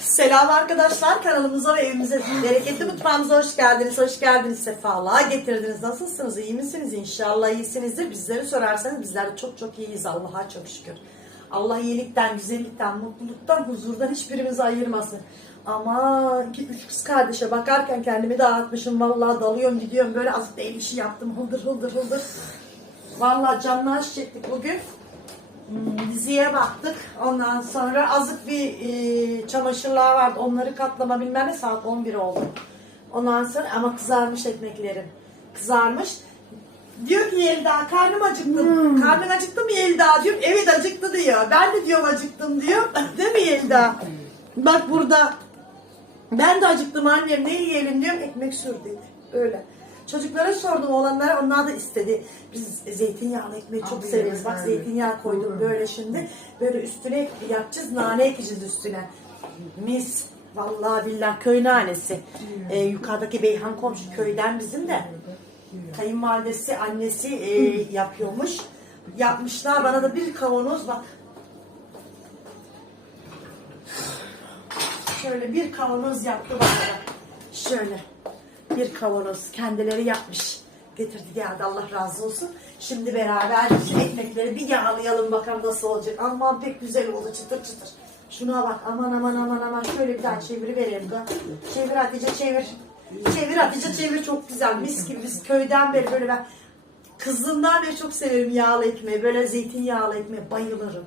Selam arkadaşlar kanalımıza ve evimize bereketli mutfağımıza hoş geldiniz. Hoş geldiniz. Sefalığa getirdiniz. Nasılsınız? İyi misiniz? İnşallah iyisinizdir. Bizleri sorarsanız bizler de çok çok iyiyiz. Allah'a çok şükür. Allah iyilikten, güzellikten, mutluluktan, huzurdan hiçbirimizi ayırmasın. Ama iki üç kız kardeşe bakarken kendimi dağıtmışım. Vallahi dalıyorum gidiyorum. Böyle azıcık el işi yaptım. Hıldır hıldır hıldır. Vallahi canlı aş çektik bugün. Hmm, diziye baktık. Ondan sonra azıcık bir e, çamaşırlar vardı. Onları katlama bilmem ne saat 11 oldu. Ondan sonra ama kızarmış ekmeklerim. Kızarmış. Diyor ki Yelda karnım acıktı. Karnın acıktı mı Yelda diyor. Evet acıktı diyor. Ben de diyorum acıktım diyor. Değil mi Yelda? Bak burada. Ben de acıktım annem ne yiyelim diyorum. Ekmek sür dedi. Öyle. Çocuklara sordum olanlara onlar da istedi. Biz zeytinyağlı ekmeği çok Abi, severiz. Bak zeytinyağı koydum böyle şimdi. Böyle üstüne yapacağız nane ekeceğiz üstüne. Mis. Vallahi billahi köy nanesi. Ee, yukarıdaki Beyhan komşu köyden bizim de. Kayınvalidesi annesi e, yapıyormuş. Yapmışlar bana da bir kavanoz bak. Şöyle bir kavanoz yaptı bana da. Şöyle bir kavanoz kendileri yapmış. Getirdi geldi Allah razı olsun. Şimdi beraber ekmekleri bir yağlayalım bakalım nasıl olacak. Aman pek güzel oldu çıtır çıtır. Şuna bak aman aman aman aman şöyle bir daha çeviri verelim. Çevir Hatice çevir. Çevir Hatice çevir çok güzel mis gibi biz köyden beri böyle ben kızından beri çok severim yağlı ekmeği. Böyle zeytinyağlı ekmeği bayılırım.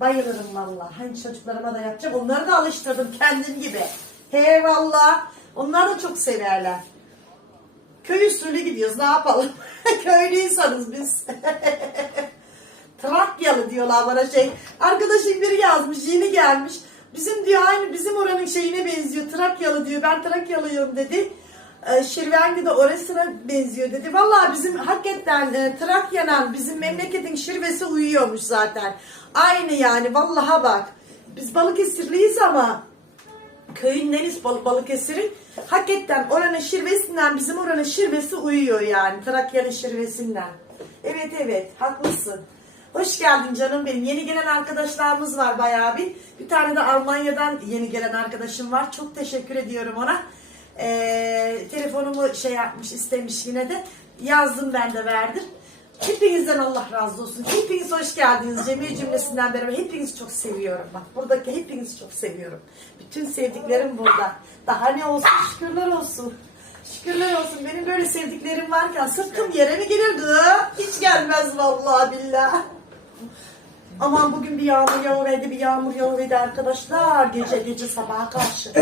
Bayılırım valla. Hani çocuklarıma da yapacağım. Onları da alıştırdım kendim gibi. He valla. Onlar da çok severler. Köy usulü gidiyoruz. Ne yapalım? Köylü insanız biz. Trakyalı diyorlar bana şey. Arkadaşım biri yazmış. Yeni gelmiş. Bizim diyor aynı bizim oranın şeyine benziyor. Trakyalı diyor. Ben Trakyalıyım dedi. Ee, Şirvengi de orasına benziyor dedi. Vallahi bizim hakikaten e, Trakya'nın bizim memleketin şirvesi uyuyormuş zaten. Aynı yani vallaha bak. Biz Balıkesirliyiz ama köyün neniz Bal Balıkesir'in hakikaten oranın şirvesinden bizim oranın şirvesi uyuyor yani. Trakya'nın şirvesinden. Evet evet haklısın. Hoş geldin canım benim. Yeni gelen arkadaşlarımız var bayağı bir. Bir tane de Almanya'dan yeni gelen arkadaşım var. Çok teşekkür ediyorum ona. Ee, telefonumu şey yapmış istemiş yine de. Yazdım ben de verdim. Hepinizden Allah razı olsun. Hepiniz hoş geldiniz. Cemil cümlesinden beraber hepinizi çok seviyorum. Bak buradaki hepinizi çok seviyorum. Bütün sevdiklerim burada. Daha ne olsun şükürler olsun. Şükürler olsun. Benim böyle sevdiklerim varken sırtım yere mi gelirdi? Hiç gelmez vallahi billahi. Aman bugün bir yağmur yağıverdi, bir yağmur yağıverdi arkadaşlar. Gece gece sabaha karşı.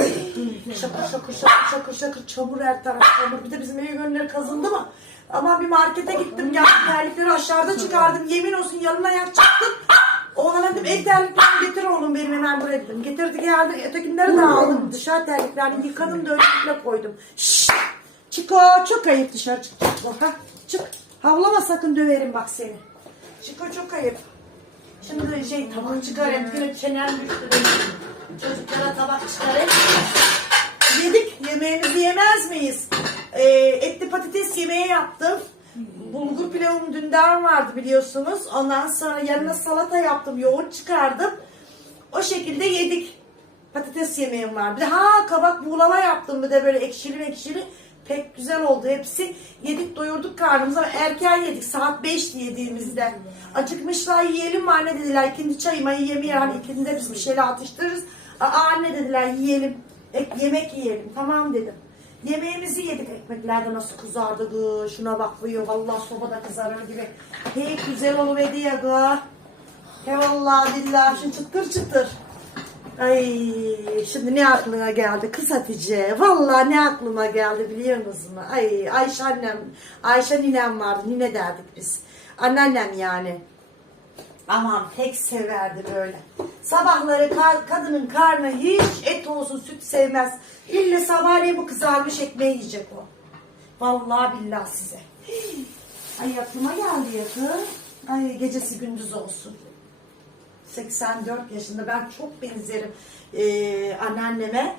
şakır şakır şakır şakır şakır çamur her taraf çamur. Bir de bizim evin önleri kazındı mı? Ama bir markete gittim ya terlikleri aşağıda çıkardım. Yemin olsun yanına ayak çıktım. Oğlana dedim el terliklerini getir oğlum benim hemen buraya dedim. Getirdi geldi ötekileri de aldım. Dışarı terliklerini yıkadım da koydum. Şşş. Çık o çok ayıp dışarı çık. Çık, ha, çık. Havlama sakın döverim bak seni. Çık o çok ayıp. Şimdi şey tabak çıkarayım. Yine çenem düştü benim. Çocuklara tabak çıkarayım. Yedik. Yemeğimizi yemez miyiz? Ee, etli patates yemeği yaptım. Bulgur pilavım dünden vardı biliyorsunuz. Ondan sonra yanına salata yaptım. Yoğurt çıkardım. O şekilde yedik. Patates yemeğim var. Bir de ha kabak buğulama yaptım bir de böyle ekşili ekşili. Pek güzel oldu hepsi. Yedik doyurduk karnımızı ama erken yedik. Saat 5 yediğimizde. Acıkmışlar yiyelim mi anne dediler. İkinci çayıma yemeği hani ikindi biz bir şeyler atıştırırız. Aa anne dediler yiyelim. Ek, yemek yiyelim. Tamam dedim. Yemeğimizi yedik ekmeklerde nasıl kızardı. Şuna bak buyuyor. Vallahi sobada kızarır gibi. Pek güzel oluverdi ya gı. He vallahi billahi şimdi çıtır çıtır. Ay şimdi ne aklına geldi kız Hatice. Vallahi ne aklıma geldi biliyor musun? Ay Ayşe annem, Ayşe ninem vardı. Nine derdik biz. Anneannem yani. Aman pek severdi böyle. Sabahları ka- kadının karnı hiç et olsun süt sevmez. İlle sabahleyin bu kızarmış ekmeği yiyecek o. Vallahi billahi size. Ay aklıma geldi yakın. Ay gecesi gündüz olsun. 84 yaşında ben çok benzerim ee, anneanneme.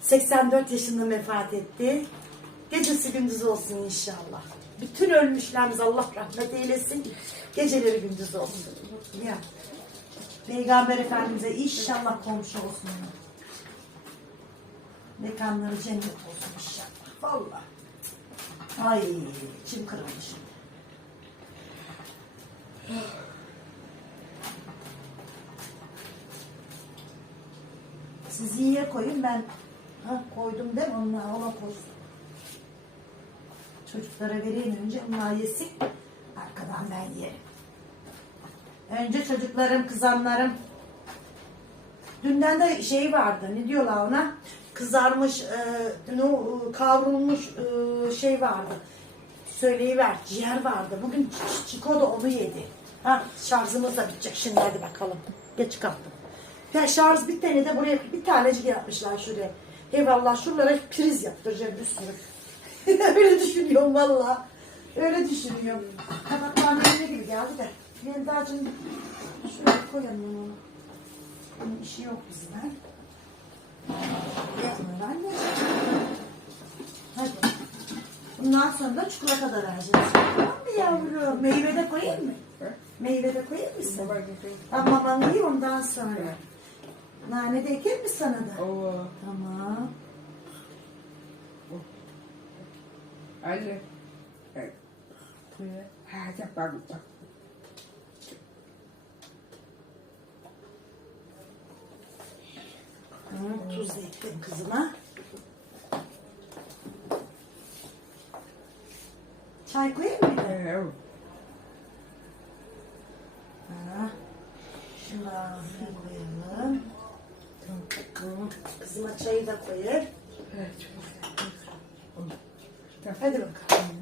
84 yaşında vefat etti. Gecesi gündüz olsun inşallah. Bütün ölmüşlerimiz Allah rahmet eylesin. Geceleri gündüz olsun. Ya. Peygamber Efendimiz'e inşallah komşu olsun. Mekanları cennet olsun inşallah. Vallahi. Ay içim kırıldı şimdi. Siz iyiye koyun ben ha, koydum değil mi? Onlar ona koysun. Çocuklara vereyim önce onlar yesin. Ben yerim. Önce çocuklarım, kızanlarım. Dünden de şey vardı, ne diyorlar ona? Kızarmış, e, o, e, kavrulmuş e, şey vardı. Söyleyiver, ciğer vardı. Bugün Çiko da onu yedi. Ha, şarjımız da bitecek şimdi hadi bakalım. Geç kalktım. Ya şarj bittiğini de buraya bir tanecik yapmışlar şuraya. Eyvallah şuralara priz yaptıracağım bir sürü. Öyle düşünüyorum valla. Öyle düşünüyorum. Kabaklar ne gibi geldi de. Meldacığım şuraya koyalım onu. Bunun işi yok bizden. Yapmıyor anne. Hadi. Bundan sonra da çikolata da vereceğiz. Tamam mı yavrum? Meyve de koyayım mı? Meyve de koyayım mı sen? Ama mamanı ye ondan sonra. Nane de eker mi sana da? Oo. Tamam. Anne. Evet. Buraya. Ha, yapar mısın? Hı, tuz ekledim kızıma. Çay koyayım mı? Evet. Şunu ağzına koyalım. Kızıma çayı da koyayım. Evet. Hadi bakalım.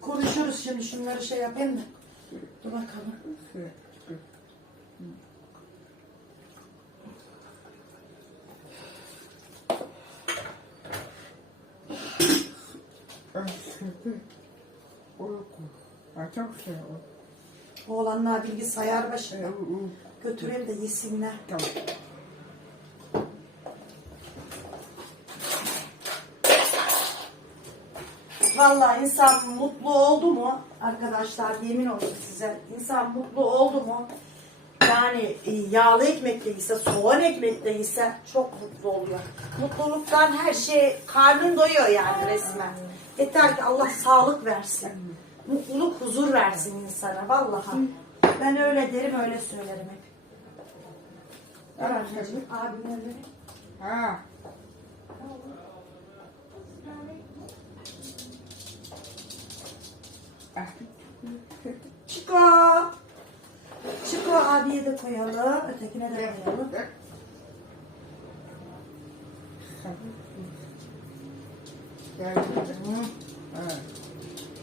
Konuşuruz şimdi şunları şey yapayım da. Dur bakalım. Çok güzel. Oğlanlar bilgisayar başında. Götüreyim de yesinler. Tamam. Vallahi insan mutlu oldu mu arkadaşlar yemin olsun size insan mutlu oldu mu yani e, yağlı ekmekle ise soğan ekmekle ise çok mutlu oluyor. Mutluluktan her şey karnın doyuyor yani resmen. Yeter ki Allah sağlık versin. Mutluluk huzur versin insana vallahi. Ben öyle derim öyle söylerim hep. Vereyim. Ha. Çiko. Çiko abiye de koyalım. Ötekine de koyalım.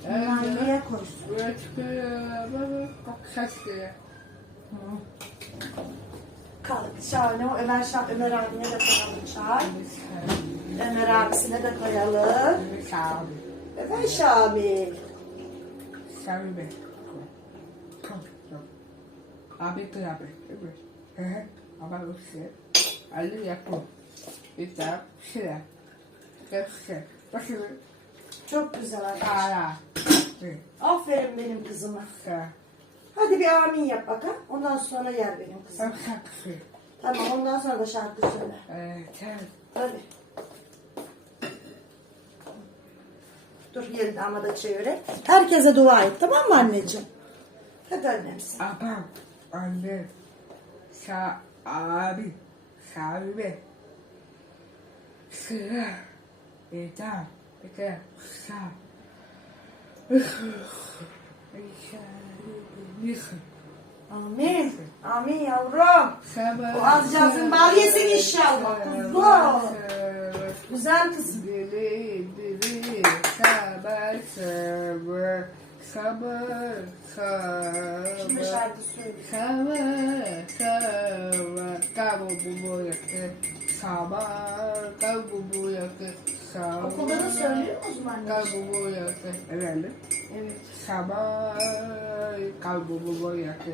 Nereye koysun? Kalk şahane o Ömer, Şah, Ömer abine de koyalım çay. Ömer abisine de koyalım. Ömer Şamil. Tu abi. Evet. Ama o şey. Ali yapı. Bir tane şey. Hepsi. Başını Çok güzel arkadaşlar. Bir. Aferin benim kızıma. Kara. Hadi bir amin yap bakalım. Ondan sonra yer benim kızım. Tamam ondan sonra da şarkı söyle. Evet. Hadi. Dur yerine ama da çevire. Herkese dua et tamam mı anneciğim? Hadi annem sen. Abam, annem, sa abi, sahibi, sıra, eda, eda, sa, Amin. Amin yavrum. Sabah. Boğazcağızın bal yesin inşallah. Kuzum. Güzel kızım. Dili, sabah, sabah, sabah, Şimdi sabah. şarkı söyle. Sabah, sabah, kamu bu yakı, sabah, kamu bu yakı, sabah. Okulda da söylüyor musun anneciğim? Kamu bu yakı. Evet. Evet. Sabah, kamu bu yakı,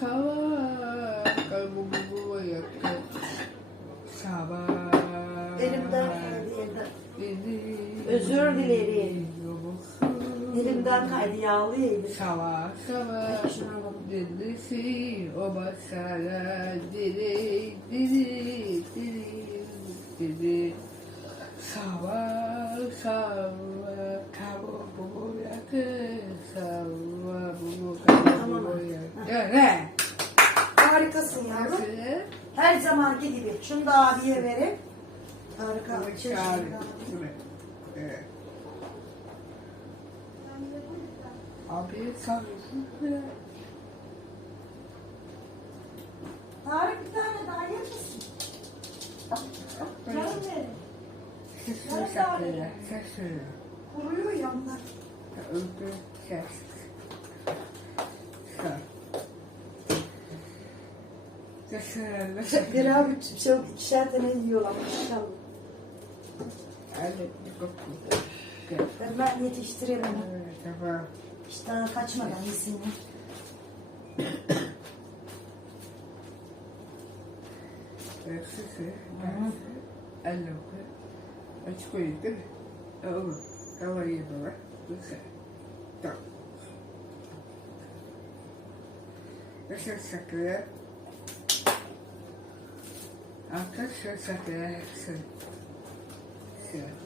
sabah, kamu bu yakı, sabah. Elimden Özür dilerim. yolun Elimden kaydı yağlı ya elim. Savaş savaş. Dilisi o basara diri diri diri diri Sava sava kavu bubu yakı sava bubu Tamam. bubu yakı Ne? Harikasın yavrum. Her zamanki gibi. Şunu da abiye verin. Harika. Evet, da alayım. Evet. Evet. Abi. Tarık bir tane daha yer misin? Canım benim. Ses söyle. Ses söyle. Kuruyor yanlar. Öldü ses. Sen. Ses söyle. Bir abi şey, ikişer tane yiyorlar maşallah. Hadi ben yetiştirelim. Tamam. İşte kaçmadan yesinler. Sesi. Alo. Açık mi? Olur. Hava iyi baba. Güzel. Tamam. Nasıl sakıyor? Arkadaşlar sakıyor. Sen. Sen.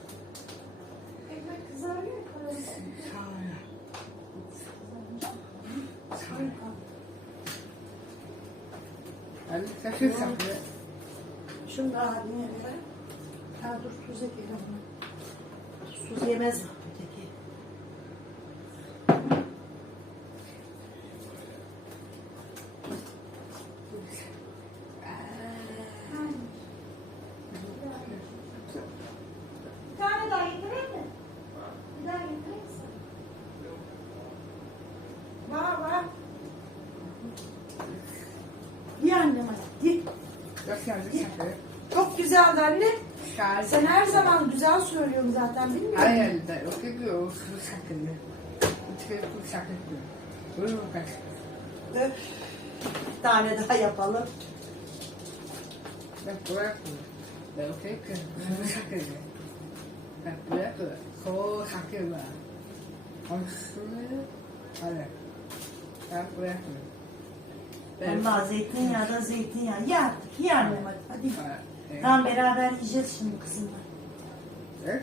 Hadi sakın sakıyor. Şunu da abime ver. Ha dur tuz ekleyelim. Tuz yemez mi? Öteki. Bir tane daha getireyim mi? Bir daha getireyim mi? Var var. Bir annem hadi. Di. Nasıl sakıyor? Çok güzeldi anne. Şarj. Sen her zaman güzel söylüyorsun zaten bilmiyorum. Hayır, da o sacana. O que eu sou sacana. Buyurun kaç. Öf. Bir tane daha yapalım. Ben bırak mı? Ben o eu sou sacana. Ben bırak mı? Sou sacana. Aslında, hadi. Ben bırak mı? Allah zeytinyağı da zeytinyağı. Ye annem hadi. Tamam beraber yiyeceğiz şimdi kızımla. Evet.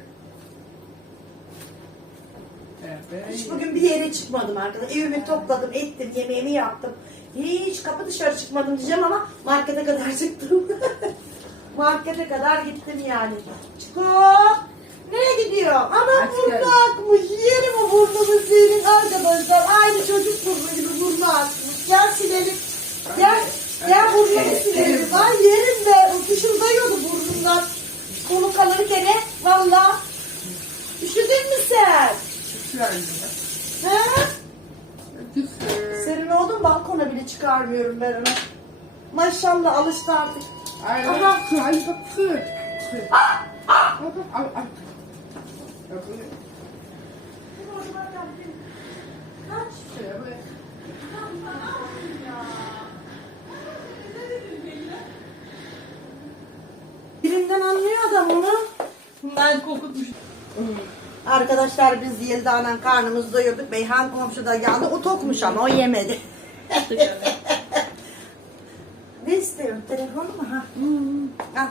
Hiç bugün bir yere çıkmadım arkadaşlar. Evimi topladım, ettim, yemeğimi yaptım. Hiç kapı dışarı çıkmadım diyeceğim ama markete kadar çıktım. markete kadar gittim yani. Çiko! Nereye gidiyor? Ana Aç burnu Arkadaşlar biz Yelda'nın karnımızı doyurduk. Beyhan komşu da geldi. O tokmuş ama o yemedi. ne istiyorsun? Telefon mu? Ha. Al.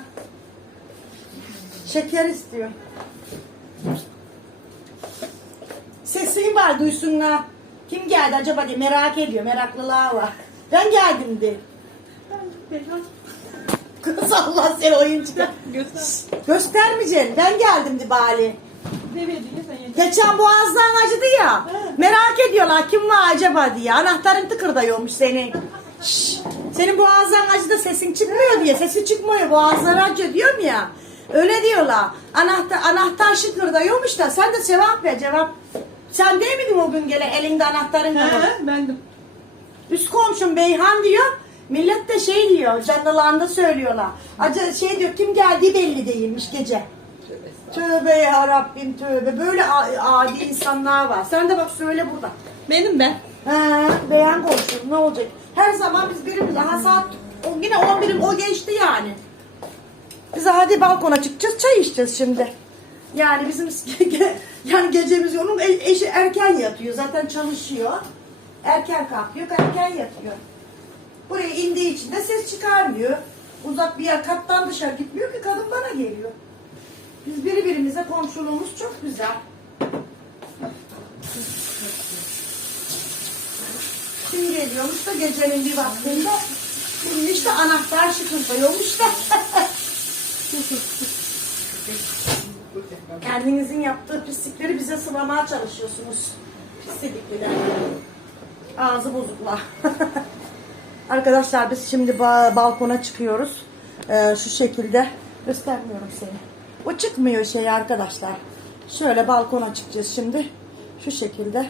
Şeker istiyor. Sesini var duysunlar. Kim geldi acaba diye merak ediyor. Meraklılığa var. Ben geldim de. Kız Allah seni oyuncu. Göster. Göstermeyeceksin. Ben geldim de bari. Geçen boğazdan acıdı ya. Merak ediyorlar kim var acaba diye. Anahtarın tıkırdıyormuş senin. Şşş, senin boğazdan acıdı sesin çıkmıyor diye. Sesi çıkmıyor boğazları acıyor diyorum ya. Öyle diyorlar. Anahtar, anahtar şıkırdıyormuş da sen de cevap ver cevap. Sen değil miydin o gün gele elinde anahtarın var? He, bendim. Üst komşum Beyhan diyor. Millet de şey diyor. Canlılarında söylüyorlar. Acı şey diyor kim geldiği belli değilmiş gece. Tövbe ya Rabbim tövbe. Böyle adi insanlar var. Sen de bak söyle burada. Benim ben. He, beyan konuşuyorum ne olacak? Her zaman biz birimiz daha saat o- yine 11'im o geçti yani. Biz hadi balkona çıkacağız çay içeceğiz şimdi. Yani bizim yani gecemiz onun e- eşi erken yatıyor. Zaten çalışıyor. Erken kalkıyor, erken yatıyor. Buraya indiği için de ses çıkarmıyor. Uzak bir yer kattan dışarı gitmiyor ki kadın bana geliyor. Biz birbirimize komşuluğumuz çok güzel. Kim geliyormuş da gecenin bir vaktinde şimdi işte anahtar şıkırtıyormuş da. Kendinizin yaptığı pislikleri bize sıvamaya çalışıyorsunuz. Pislikler. Ağzı bozuklar. Arkadaşlar biz şimdi ba- balkona çıkıyoruz. Ee, şu şekilde. Göstermiyorum seni. O çıkmıyor şey arkadaşlar. Şöyle balkona çıkacağız şimdi. Şu şekilde.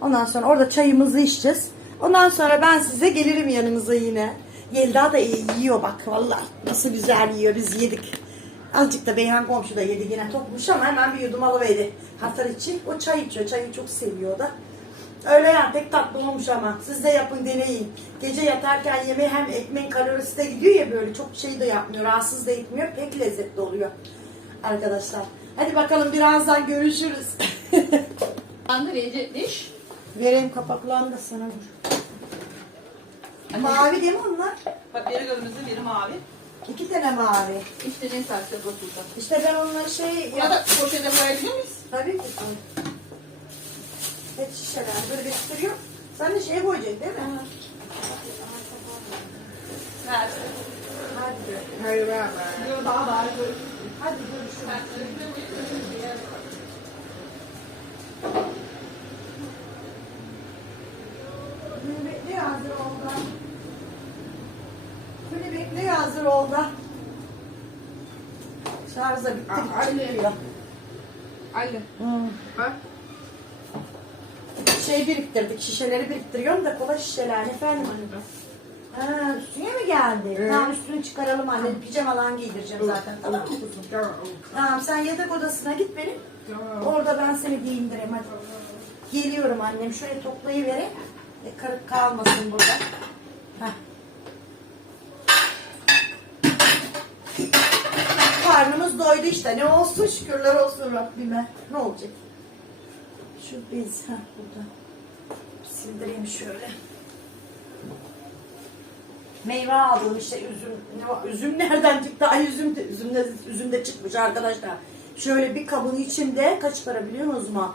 Ondan sonra orada çayımızı içeceğiz. Ondan sonra ben size gelirim yanınıza yine. Yelda da yiyor bak vallahi. Nasıl güzel yiyor biz yedik. Azıcık da Beyhan komşu da yedi yine topmuş ama hemen bir yudum alıverdi. Hatar için. O çay içiyor. Çayı çok seviyor da. Öyle yani pek tatlı olmuş ama siz de yapın deneyin. Gece yatarken yemeği hem ekmeğin kalorisi de gidiyor ya böyle çok şey de yapmıyor. Rahatsız da etmiyor. Pek lezzetli oluyor. Arkadaşlar. Hadi bakalım birazdan görüşürüz. Andır iyice diş. Vereyim kapaklarını da sana dur. Mavi değil mi onlar? Bak biri kırmızı biri mavi. İki tane mavi. İşte ne sarsı oturdu. İşte ben onları şey... Buna da poşete koyabilir miyiz? Tabii ki. Pet şişeler böyle bitiriyor. Sen de şeye koyacaksın değil mi? Evet. Hadi gör. Hayır baba. Yo daha daha böyle. Hadi görüşürüz. Beni bekliyor hazır oldu. Bekliyor hazır oldu. Şarjda bitti. Aa, çıkıyor. Anne. Hmm. Bak. Şey biriktirdik, şişeleri biriktiriyorum da kola şişeler. Efendim anne. Ha, üstüne mi geldi? Evet. Tamam üstünü çıkaralım anne. Pijamalan giydireceğim zaten. Tamam mı kuzum? Tamam. Tamam sen yatak odasına git benim. Tamam. Orada ben seni giyindireyim hadi. Geliyorum annem. Şöyle toplayıvereyim. E, karık kalmasın burada. Heh. Karnımız doydu işte. Ne olsun şükürler olsun Rabbime. Ne olacak? Şu bez ha burada. Sildireyim şöyle. Meyve aldım işte üzüm. Üzüm nereden çıktı? Ay üzüm de, üzüm de, üzüm de çıkmış arkadaşlar. Şöyle bir kabın içinde kaç para biliyor musunuz mu?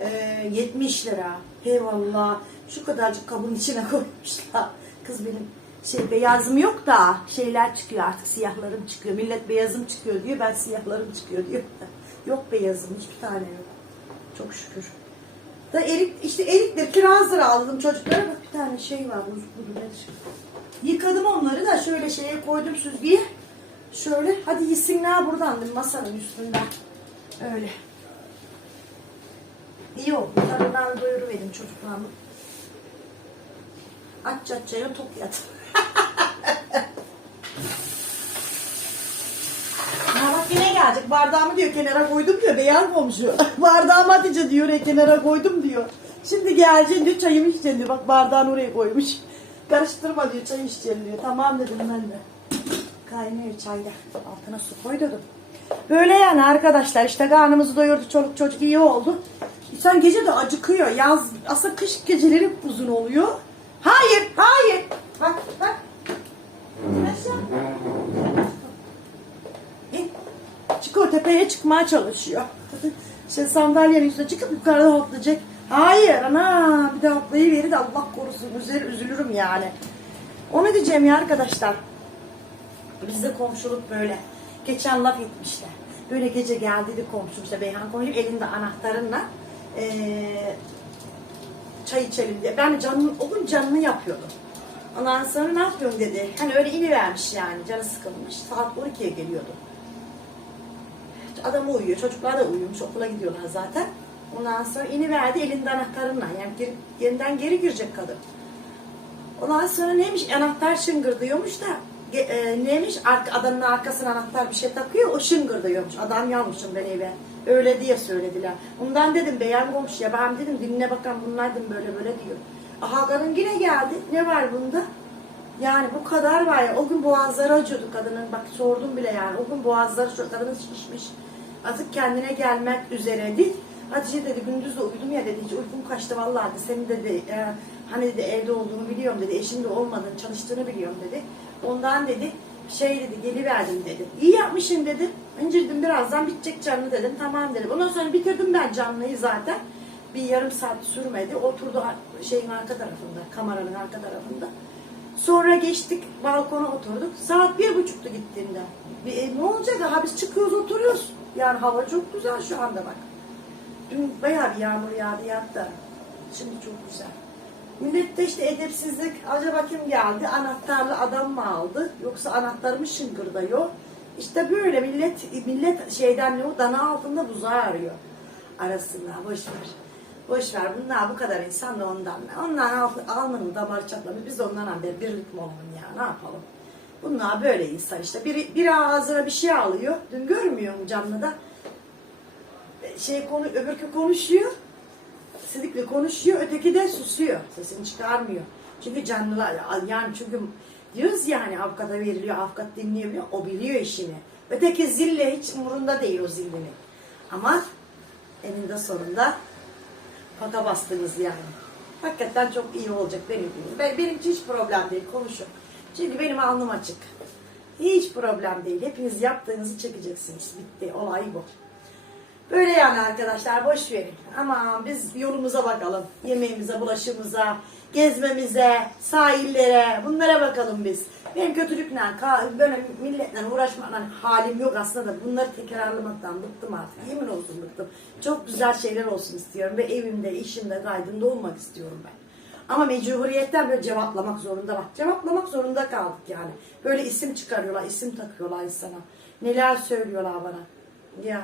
Ee, 70 lira. Eyvallah. Şu kadarcık kabın içine koymuşlar. Kız benim şey beyazım yok da şeyler çıkıyor artık siyahlarım çıkıyor. Millet beyazım çıkıyor diyor. Ben siyahlarım çıkıyor diyor. yok beyazım hiçbir tane yok. Çok şükür. Da erik işte erikleri kirazdır aldım çocuklara bak bir tane şey var buzlu nedir? Yıkadım onları da şöyle şeye koydum süzgeye. Şöyle hadi yesinler buradan dedim masanın üstünden. Öyle. İyi oldu. Tadından doyuruverdim çocuklarımı. Aç aç çayı tok yat. Bak yine gelecek. Bardağımı diyor kenara koydum diyor. Beyaz komşu. Bardağımı Hatice diyor kenara koydum diyor. Şimdi geleceksin diyor çayımı içeceksin diyor. Bak bardağını oraya koymuş. Karıştırma diyor çay içeceğim diyor. Tamam dedim ben de. Kaynıyor çayda. Altına su koy dedim. Böyle yani arkadaşlar işte karnımızı doyurdu çoluk çocuk iyi oldu. Sen gece de acıkıyor. Yaz aslında kış geceleri uzun oluyor. Hayır, hayır. Bak, bak. Çıkıyor tepeye çıkmaya çalışıyor. İşte sandalyenin üstüne çıkıp yukarıda hoplayacak. Hayır ana bir de hoplayıverir de Allah korusun üzer, üzülürüm yani. Onu diyeceğim ya arkadaşlar. Bizde komşuluk böyle. Geçen laf etmişler. Böyle gece geldi bir komşum işte Beyhan komşum elinde anahtarınla eee çay içelim diye. Ben de canını, o gün canını yapıyordum. Ondan sonra ne yapıyorsun dedi. Hani öyle inivermiş yani canı sıkılmış. Saat 12'ye geliyordu. Adam uyuyor. Çocuklar da uyumuş. Okula gidiyorlar zaten. Ondan sonra iniverdi elinde anahtarınla. Yani geri, yeniden geri girecek kadın. Ondan sonra neymiş anahtar şıngırdıyormuş da e, neymiş arka, adamın arkasına anahtar bir şey takıyor o şıngırdıyormuş. Adam yanmışım ben eve. Öyle diye söylediler. Ondan dedim beyan komşuya ben dedim dinle bakalım bunlar böyle böyle diyor. Aha kadın yine geldi. Ne var bunda? Yani bu kadar var ya. O gün boğazları acıyordu kadının. Bak sordum bile yani. O gün boğazları kadının şişmiş. Artık kendine gelmek üzereydi. Hatice dedi gündüz de uyudum ya dedi hiç uykum kaçtı vallahi dedi. Senin dedi e, hani dedi evde olduğunu biliyorum dedi. Eşin de olmadığını çalıştığını biliyorum dedi. Ondan dedi şey dedi geliverdim dedi. İyi yapmışsın dedim. Önce dedim birazdan bitecek canlı dedim. Tamam dedim. Ondan sonra bitirdim ben canlıyı zaten. Bir yarım saat sürmedi. Oturdu şeyin arka tarafında, kameranın arka tarafında. Sonra geçtik balkona oturduk. Saat bir buçuktu gittiğinde. E, ne olacak? Ha biz çıkıyoruz oturuyoruz. Yani hava çok güzel şu anda bak. Dün bayağı bir yağmur yağdı yattı. Şimdi çok güzel. Millet de işte edepsizlik. Acaba kim geldi? Anahtarlı adam mı aldı? Yoksa anahtarı mı şıngırdıyor? İşte böyle millet millet şeyden ne o dana altında buzağı arıyor. Arasında boş ver. Boş ver bunlar bu kadar insan da ondan. Ondan al, damarı çatlamış. Biz ondan haber birlik mi olalım ya ne yapalım. Bunlar böyle insan işte. Biri, biri ağzına bir şey alıyor. Dün görmüyor mu canlıda? Şey konu, öbürkü konuşuyor. Sidikle konuşuyor, öteki de susuyor. Sesini çıkarmıyor. Çünkü canlılar, yani çünkü diyoruz ya hani avukata veriliyor, avukat dinleyemiyor. O biliyor işini. Öteki zille hiç umurunda değil o zillini. Ama eninde sonunda paka bastınız yani. Hakikaten çok iyi olacak benim benim için hiç problem değil, konuşun. Çünkü benim alnım açık. Hiç problem değil. Hepiniz yaptığınızı çekeceksiniz. Bitti. Olay bu. Böyle yani arkadaşlar boş verin. Ama biz yolumuza bakalım. Yemeğimize, bulaşığımıza, gezmemize, sahillere bunlara bakalım biz. Benim kötülükle, böyle milletle uğraşmakla halim yok aslında da bunları tekrarlamaktan bıktım artık. Yemin olsun bıktım. Çok güzel şeyler olsun istiyorum ve evimde, işimde, kaydımda olmak istiyorum ben. Ama mecburiyetten böyle cevaplamak zorunda bak. Cevaplamak zorunda kaldık yani. Böyle isim çıkarıyorlar, isim takıyorlar insana. Neler söylüyorlar bana. Ya.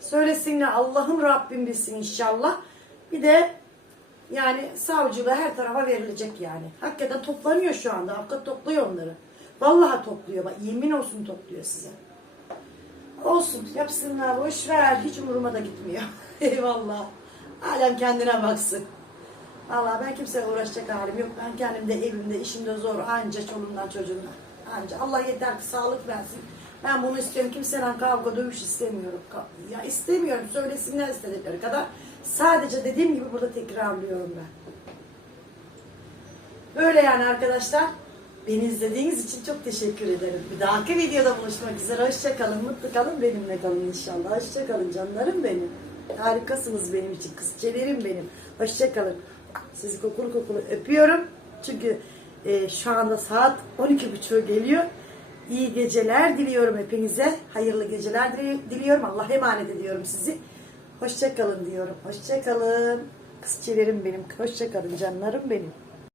Söylesinler Allah'ım Rabbim bilsin inşallah. Bir de yani savcılığa her tarafa verilecek yani. Hakikaten toplanıyor şu anda. Avukat topluyor onları. Vallahi topluyor. Bak yemin olsun topluyor size. Olsun yapsınlar boş ver. Hiç umuruma da gitmiyor. Eyvallah. Alem kendine baksın. Vallahi ben kimseye uğraşacak halim yok. Ben kendim de evimde, işimde zor. Anca çoluğumdan çocuğumdan. Anca. Allah yeter ki sağlık versin. Ben bunu istiyorum. Kimseyle kavga, dövüş istemiyorum. Ya istemiyorum. Söylesinler istedikleri kadar. Sadece dediğim gibi burada tekrarlıyorum ben. Böyle yani arkadaşlar. Beni izlediğiniz için çok teşekkür ederim. Bir dahaki videoda buluşmak üzere. Hoşçakalın, mutlu kalın, benimle kalın inşallah. Hoşçakalın canlarım benim. Harikasınız benim için, kızçelerim benim. Hoşçakalın. Sizi kokulu kokulu öpüyorum. Çünkü e, şu anda saat 12.30 geliyor. İyi geceler diliyorum hepinize. Hayırlı geceler dili- diliyorum. Allah'a emanet ediyorum sizi. Hoşçakalın diyorum. Hoşçakalın. Kızçelerim benim. Hoşçakalın canlarım benim.